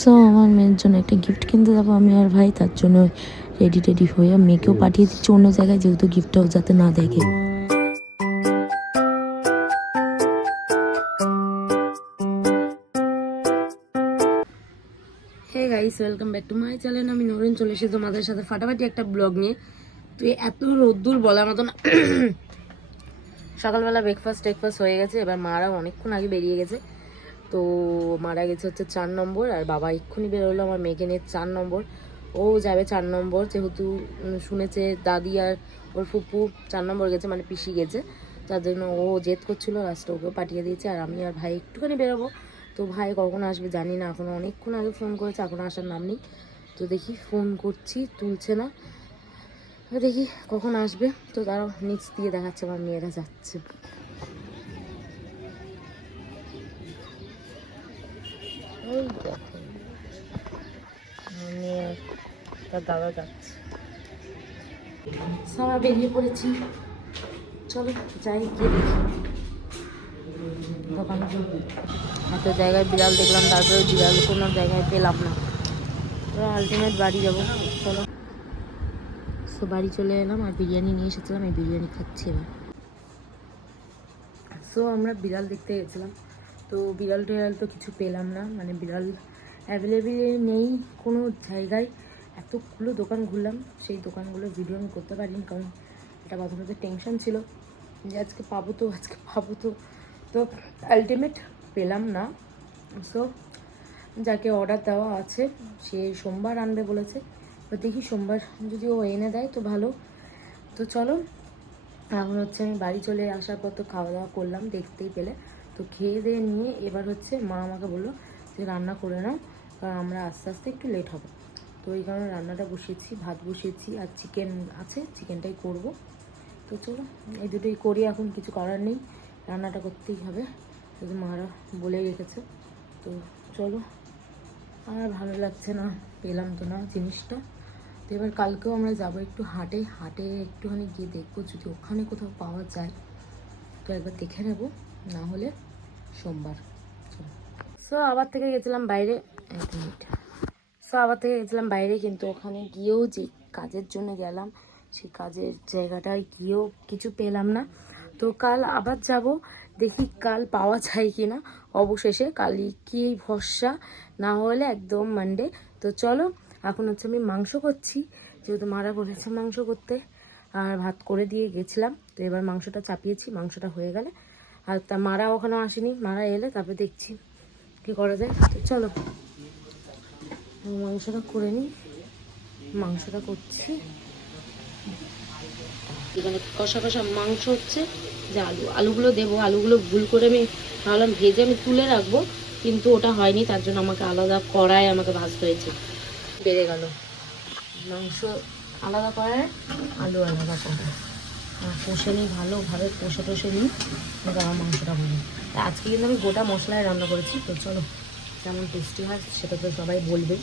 So আমার মেয়ের জন্য একটা গিফট কিনতে যাবো আমি আর ভাই, তার জন্য রেডি টেডি হয়ে মেয়েকেও পাঠিয়ে দিচ্ছি অন্য জায়গায়, যেহেতু গিফটটাও যাতে না দেখে। Hey guys, welcome back to my channel. আমি নরেন চলে এসেছি তোমাদের সাথে ফাটাফাটি একটা ব্লগ নিয়ে। তো এত রোদ্দুর বলার মতো না। সকালবেলা ব্রেকফাস্ট হয়ে গেছে, এবার মারা অনেকক্ষণ আগে বেরিয়ে গেছে। তো মারা গেছে হচ্ছে 4 নম্বর, আর বাবা এক্ষুনি বেরোলো আমার মেয়েকে নিয়ে 4 নম্বর। ও যাবে 4 নম্বর, যেহেতু শুনেছে দাদি আর ওর ফুপু 4 নম্বর গেছে, মানে পিসি গেছে, তার জন্য ও জেদ করছিল, লাস্টে ওকেও পাঠিয়ে দিয়েছে। আর আমি আর ভাই একটুখানি বেরোবো। তো ভাই কখন আসবে জানি না, এখনও অনেকক্ষণ আগে ফোন করেছে, এখনও আসার নাম নেই। তো দেখি, ফোন করছি তুলছে না, দেখি কখন আসবে। তো তারাও নিচ দিয়ে দেখাচ্ছে আমার মেয়েরা যাচ্ছে। ওই দেখো মেয়ে তার দাদা যাচ্ছে। আমরা বেরিয়ে পড়েছি, চলো যাই গিয়ে দেখি দোকানে। এত জায়গায় বিড়াল দেখলাম, তারপরে বিড়াল কোনো জায়গায় পেলাম না। তো আলটিমেট বাড়ি যাবো, চলো। তো বাড়ি চলে এলাম, আর বিরিয়ানি নিয়ে এসেছিলাম, এই বিরিয়ানি খাচ্ছি এবার। সো আমরা বিড়াল দেখতে গেছিলাম, তো বিড়াল টিড়াল তো কিছু পেলাম না, মানে বিড়াল অ্যাভেলেবেল নেই কোনো জায়গায়। এতগুলো দোকান ঘুরলাম, সেই দোকানগুলো ভিডিও আমি করতে পারিনি, কারণ এটা প্রথমত টেনশন ছিল যে আজকে পাবো তো তো আলটিমেট পেলাম না। সো যাকে অর্ডার দেওয়া আছে সে সোমবার আনবে বলেছে, তো দেখি সোমবার যদি ও এনে দেয় তো ভালো। তো চলো, এখন হচ্ছে আমি বাড়ি চলে আসার পর তো খাওয়া দাওয়া করলাম দেখতেই পেলে। তো খেয়ে দিয়ে নিয়ে এবার হচ্ছে মা আমাকে বললো যে রান্না করে নাও, কারণ আমরা আস্তে আস্তে একটু লেট হবে। তো এই কারণে রান্নাটা বসিয়েছি, ভাত বসিয়েছি, আর চিকেন আছে, চিকেনটাই করব। তো চলো এই দুটোই করি, এখন কিছু করার নেই, রান্নাটা করতেই হবে, যদি মারা বলে রেখেছে। তো চলো, আর ভালো লাগছে না, পেলাম তো না জিনিসটা। তো এবার কালকেও আমরা যাবো একটু হাটে একটুখানি গিয়ে দেখবো, যদি ওখানে কোথাও পাওয়া যায় তো একবার দেখে নেব, না হলে সোমবার। সো আবার থেকে গেছিলাম বাইরে, 1 মিনিট। সো আবার থেকে গেছিলাম বাইরে, কিন্তু ওখানে গিয়েও যে কাজের জন্য গেলাম, সেই কাজের জায়গাটায় গিয়েও কিছু পেলাম না। তো কাল আবার যাব, দেখি কাল পাওয়া যায় কি না। অবশেষে কালই কি ভরসা, না হলে একদম মানডে। তো চলো, এখন হচ্ছে আমি মাংস করছি, যেহেতু মারা বলেছে মাংস করতে, আর ভাত করে দিয়ে গেছিলাম। তো এবার মাংসটা চাপিয়েছি, মাংসটা হয়ে গেলে, আর তা মারা ওখানেও আসেনি, মারা এলে তারপরে দেখছি কী করা যায়। তো চলো মাংসটা করে নিই, মাংসটা করছি। এখানে কষা কষা মাংস হচ্ছে, যে আলুগুলো দেবো, আলুগুলো ভুল করে আমি ভাবলাম ভেজে আমি তুলে রাখবো, কিন্তু ওটা হয়নি, তার জন্য আমাকে আলাদা কড়ায় আমাকে ভাজতে হয়েছে। বেড়ে গেল মাংস আলাদা কড়ায়, আলু আলাদা কড়ায়, কষে নিই ভালোভাবে, কষে নিই, আমার মাংসটা ভালো। আজকে কিন্তু আমি গোটা মশলায় রান্না করেছি। তো চলো, কেমন টেস্টি হয় সেটা তো সবাই বলবে।